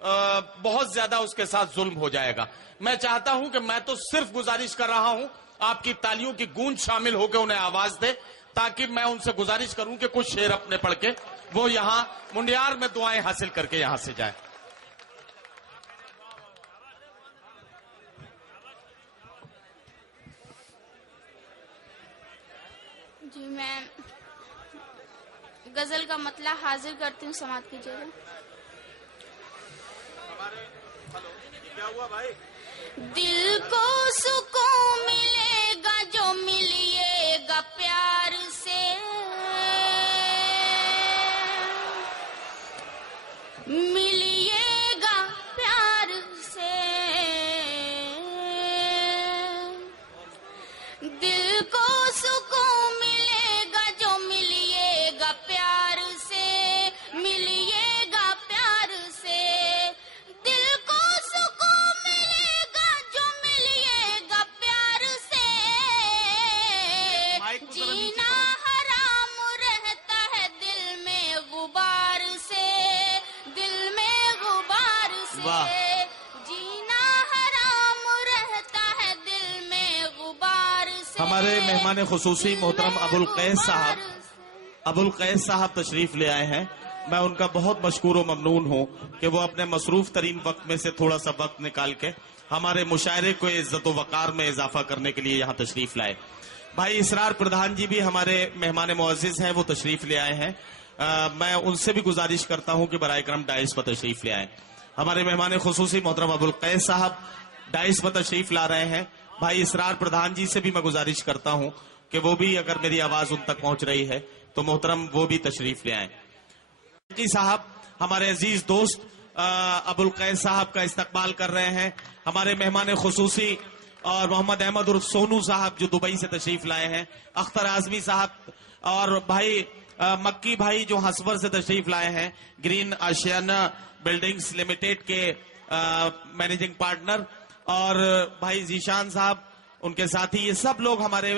بہت زیادہ اس کے ساتھ ظلم ہو جائے گا. میں چاہتا ہوں کہ میں تو صرف گزارش کر رہا ہوں آپ کی تالیوں کی گونج شامل ہو کے انہیں آواز دے, تاکہ میں ان سے گزارش کروں کہ کچھ شعر اپنے پڑھ کے وہ یہاں منڈیار میں دعائیں حاصل کر کے یہاں سے جائیں. جی میں غزل کا مطلب حاضر کرتی ہوں, سماعت کیجیے. کیا ہوا بھائی؟ دل کو سکون ملے گا جو ملیے گا پیار سے, ملیے گا پیار سے. دل کو سکون ملے گا جو ملیے گا پیار سے, ملیے گا پیار سے. دل کو سکون ملے گا جو ملیے گا پیار سے. جینا حرام رہتا ہے دل میں غبار سے, دل میں غبار سے. جینا حرام رہتا ہے دل میں غبار سے. ہمارے مہمان خصوصی محترم ابو القیس صاحب تشریف لے آئے ہیں. میں ان کا بہت مشکور و ممنون ہوں کہ وہ اپنے مصروف ترین وقت میں سے تھوڑا سا وقت نکال کے ہمارے مشاعرے کو عزت و وقار میں اضافہ کرنے کے لیے یہاں تشریف لائے. بھائی اسرار پردھان جی بھی ہمارے مہمان معزز ہیں, وہ تشریف لے آئے ہیں. میں ان سے بھی گزارش کرتا ہوں کہ برائے کرم ڈائس پر تشریف لے آئیں. ہمارے مہمان خصوصی محترم ابو القیس صاحب ڈائس پر تشریف لا رہے ہیں. بھائی اسرار پردھان جی سے بھی میں گزارش کرتا ہوں کہ وہ بھی اگر میری آواز ان تک پہنچ رہی ہے تو محترم وہ بھی تشریف لے آئیں. صاحب ہمارے عزیز دوست ابو القیس صاحب کا استقبال کر رہے ہیں. ہمارے مہمان خصوصی اور محمد احمد عرف سونو صاحب جو دبئی سے تشریف لائے ہیں, اختر اعظمی صاحب اور بھائی مکی بھائی جو ہسور سے تشریف لائے ہیں, گرین آشیانہ بلڈنگز لمیٹڈ کے مینیجنگ پارٹنر, اور بھائی ذیشان صاحب ان کے ساتھی, یہ سب لوگ ہمارے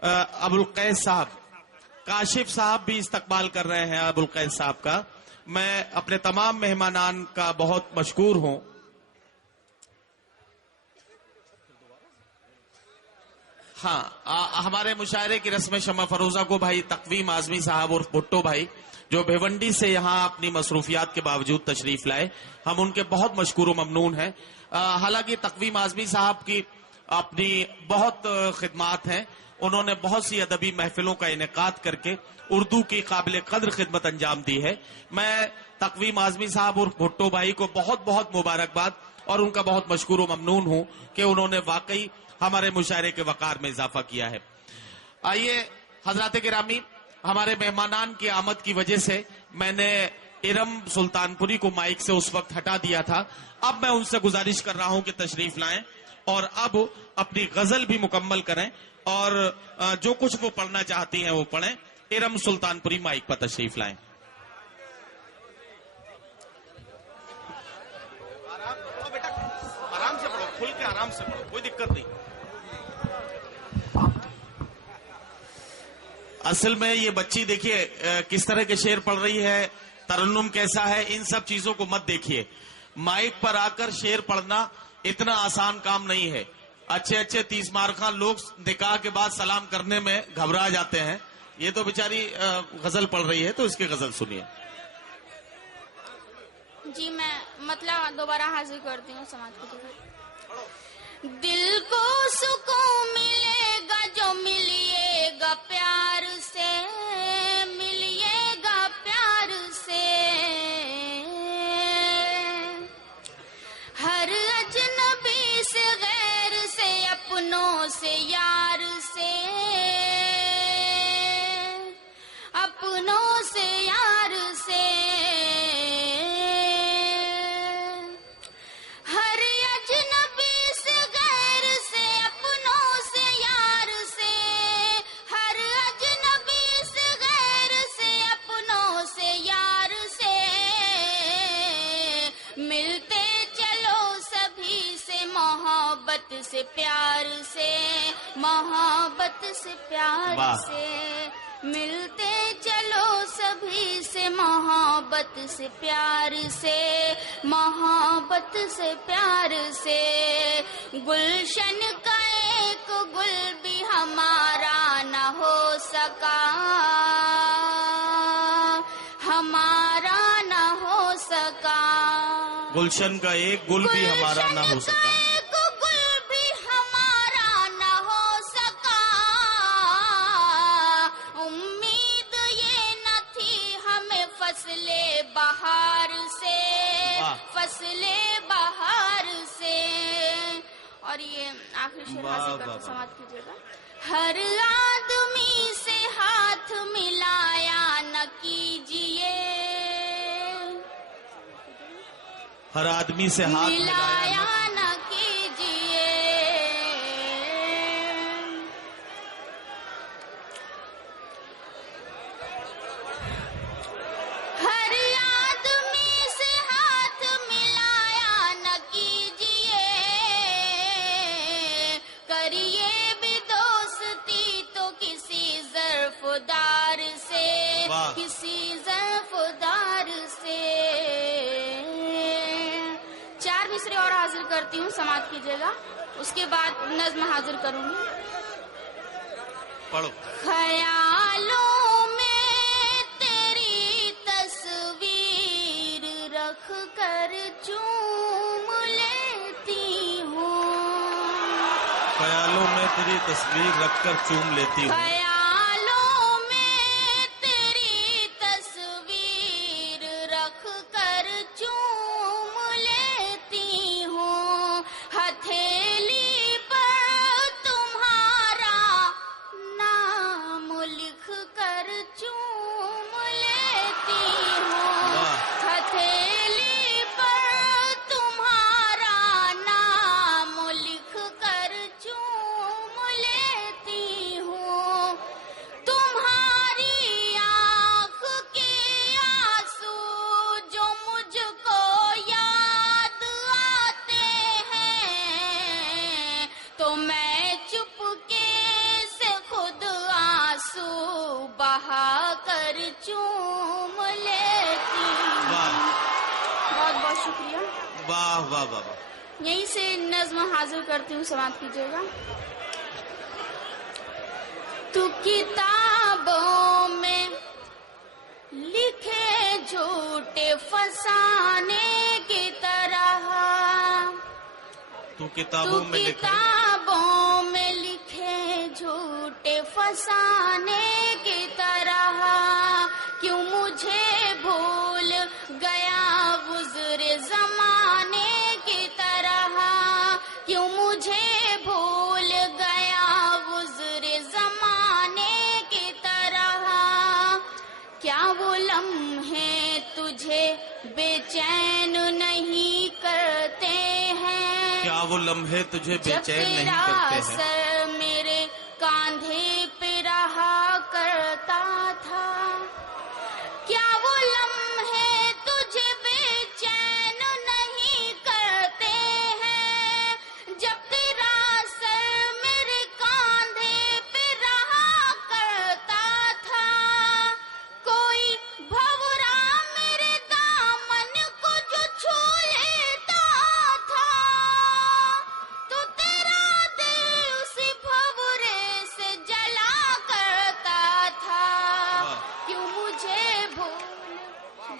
ابو القیس صاحب, کاشف صاحب بھی استقبال کر رہے ہیں ابو القیس صاحب کا. میں اپنے تمام مہمانان کا بہت مشکور ہوں. ہاں ہمارے مشاعرے کی رسم شمع فروزہ کو بھائی تقویم اعظمی صاحب اور بھٹو بھائی جو بھیونڈی سے یہاں اپنی مصروفیات کے باوجود تشریف لائے, ہم ان کے بہت مشکور و ممنون ہیں. حالانکہ تقویم اعظمی صاحب کی اپنی بہت خدمات ہیں, انہوں نے بہت سی ادبی محفلوں کا انعقاد کر کے اردو کی قابل قدر خدمت انجام دی ہے. میں تقویم اعظمی صاحب اور بھٹو بھائی کو بہت بہت مبارکباد اور ان کا بہت مشکور و ممنون ہوں کہ انہوں نے واقعی ہمارے مشاعرے کے وقار میں اضافہ کیا ہے. آئیے حضرات گرامی, ہمارے مہمانان کی آمد کی وجہ سے میں نے ارم سلطان پوری کو مائک سے اس وقت ہٹا دیا تھا. اب میں ان سے گزارش کر رہا ہوں کہ تشریف لائیں اور اب اپنی غزل بھی مکمل کریں, اور جو کچھ وہ پڑھنا چاہتی ہیں وہ پڑھیں. ارم سلطان پوری مائک پر تشریف لائیں. آرام سے پڑھو, کھل کے آرام سے پڑھو, کوئی دقت نہیں. اصل میں یہ بچی دیکھیے کس طرح کے شعر پڑھ رہی ہے, ترنم کیسا ہے, ان سب چیزوں کو مت دیکھیے. مائک پر آ کر شعر پڑھنا اتنا آسان کام نہیں ہے. اچھے اچھے 30 مارخاں لوگ نکاح کے بعد سلام کرنے میں گھبرا جاتے ہیں. یہ تو بیچاری غزل پڑھ رہی ہے تو اس کی غزل سنیے. جی میں مطلب دوبارہ حاضر کرتی ہوں سماعت کی جگہ. دل کو سکون ملے گا جو ملیے گا پیار سے, ملیے گا پیار سے. ہر اجنبی سے غیر سے اپنوں سے یار سے, اپنوں سے یار سے. ہر اجنبی سے غیر سے اپنوں سے یار سے, ہر اجنبی سے غیر سے اپنوں سے یار سے. ملتے چلو سبھی سے محبت سے پیار سے, محبت سے پیار سے. ملتے چلو سبھی سے محبت سے پیار سے، محبت سے پیار سے، گلشن کا ایک گل بھی ہمارا نہ ہو سکا، ہمارا نہ ہو سکا، گلشن کا ایک گل بھی ہمارا نہ ہو سکا، ایک گل بھی ہمارا نہ ہو سکا، امید یہ نہ تھی ہمیں فصل بہار سے، فصل بہار سے۔ اور یہ آخری شعر حاصل کرتے سماعت کیجیے گا۔ ہر آدمی سے ہاتھ ملایا نہ کیجیے، ہر آدمی سے ہاتھ ملایا نہ کیجیے، ہر آدمی سے ہاتھ ملایا نہ کیجیے، کریے بھی دوستی تو کسی ظرفدار سے، کسی ظرفدار سے۔ چار مصرے اور حاضر کرتی ہوں، سماعت کیجیے گا، اس کے بعد نظم حاضر کروں گی۔ پڑھو۔ خیالوں میں تیری تصویر رکھ کر چوم لیتی ہوں، خیالوں میں تیری تصویر رکھ کر چوم لیتی ہوں، خیالوں میں تیری تصویر رکھ کر چوم لیتی ہوں، ہتھیلی پر تمہارا نام لکھ کر چوم لیتی ہوں، ہتھیلی پر تمہارا نام لکھ کر چوم لیتی ہوں، تمہاری آنکھ کے آنسو جو مجھ کو یاد آتے ہیں، تو میں چپکے سے خود آنسو بہا کر چوم لیتی ہوں۔ بہت بہت شکریہ۔ واہ واہ واہ واہ۔ یہیں سے نظم حاضر کرتی ہوں، سماعت کیجیے گا۔ تو کتابوں میں لکھے جھوٹے فسانے کی طرح، تو تو کتابوں میں لکھے کتابوں میں لکھے جھوٹے فسانے کی طرح، کیوں مجھے بھول گیا گزرے زمانے کی طرح، کیوں مجھے بھول گیا گزرے زمانے کی طرح، کیا وہ لمحے تجھے بے چین نہیں کرتے ہیں، کیا وہ لمحے تجھے بے جب چین نہیں تیرا کرتے ہیں، سر میرے کاندھے پہ رہا کرتا تھا، کیا وہ لمحے تجھے بے چین نہیں کرتے ہیں، جب تیرا سر میرے کاندھے پہ رہا کرتا تھا، کوئی بھورا میرے دامن کو جو چھو لیتا تھا، تو تیرا دل اسی بھورے سے جلا کرتا تھا، کیوں مجھے بھول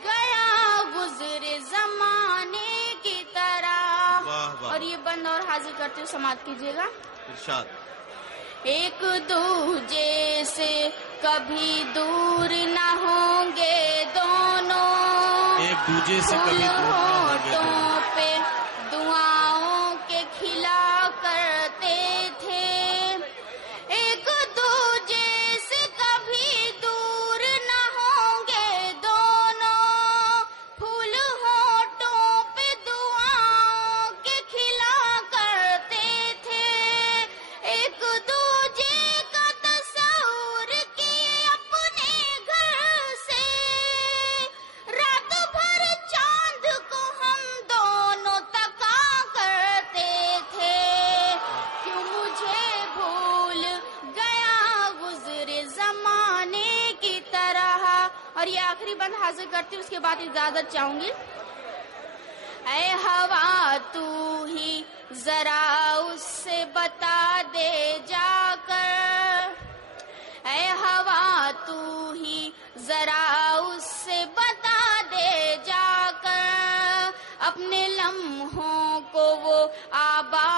گیا گزرے زمانے کی طرح۔ واہ واہ۔ اور یہ بند اور حاضر کرتے ہوئے سماعت کیجیے گا۔ ارشاد۔ ایک دوجے سے کبھی دور نہ ہوں گے دونوں، ایک دوجے سے کبھی دور نہ ہوں گے دونوں، ہونٹوں پہ دعاؤں کے کھلا کرتے تھے، ایک دوجے سے کبھی دور نہ ہوں گے دونوں، پھول ہونٹوں پہ دعاؤں کے کھلا کرتے تھے، ایک دوجے کا تصور کیے اپنے گھر سے، رات بھر چاند کو ہم دونوں حاضر کرتی ہوں, اس کے بعد اجازت چاہوں گی. اے ہوا تو ہی ذرا اس سے بتا دے جا کر, اے ہوا تو ہی ذرا اس سے بتا دے جا کر, اپنے لمحوں کو وہ آباد